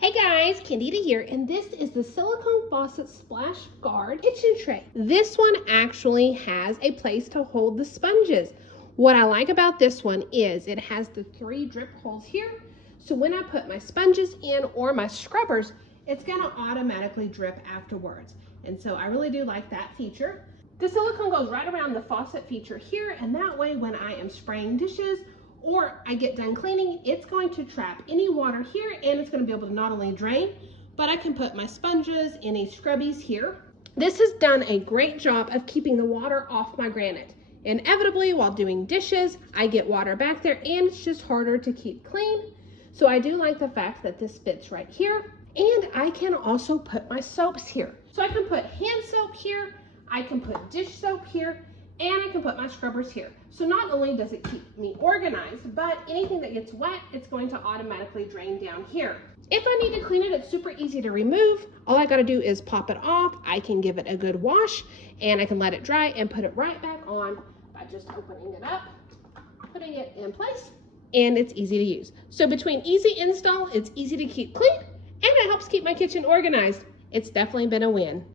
Hey guys, Candida here, and this is the Silicone Faucet Splash Guard kitchen tray. This one actually has a place to hold the sponges. What I like about this one is it has the 3 drip holes here, so when I put my sponges in or my scrubbers, it's gonna automatically drip afterwards. And so I really do like that feature. The silicone goes right around the faucet feature here, and that way when I am spraying dishes or I get done cleaning, it's going to trap any water here and it's going to be able to not only drain, but I can put my sponges, any scrubbies here. This has done a great job of keeping the water off my granite. Inevitably, while doing dishes, I get water back there and it's just harder to keep clean. So I do like the fact that this fits right here. And I can also put my soaps here. So I can put hand soap here, I can put dish soap here, and I can put my scrubbers here. So not only does it keep me organized, but anything that gets wet, it's going to automatically drain down here. If I need to clean it, it's super easy to remove. All I gotta do is pop it off. I can give it a good wash, and I can let it dry and put it right back on by just opening it up, putting it in place, and it's easy to use. So between easy install, it's easy to keep clean, and it helps keep my kitchen organized. It's definitely been a win.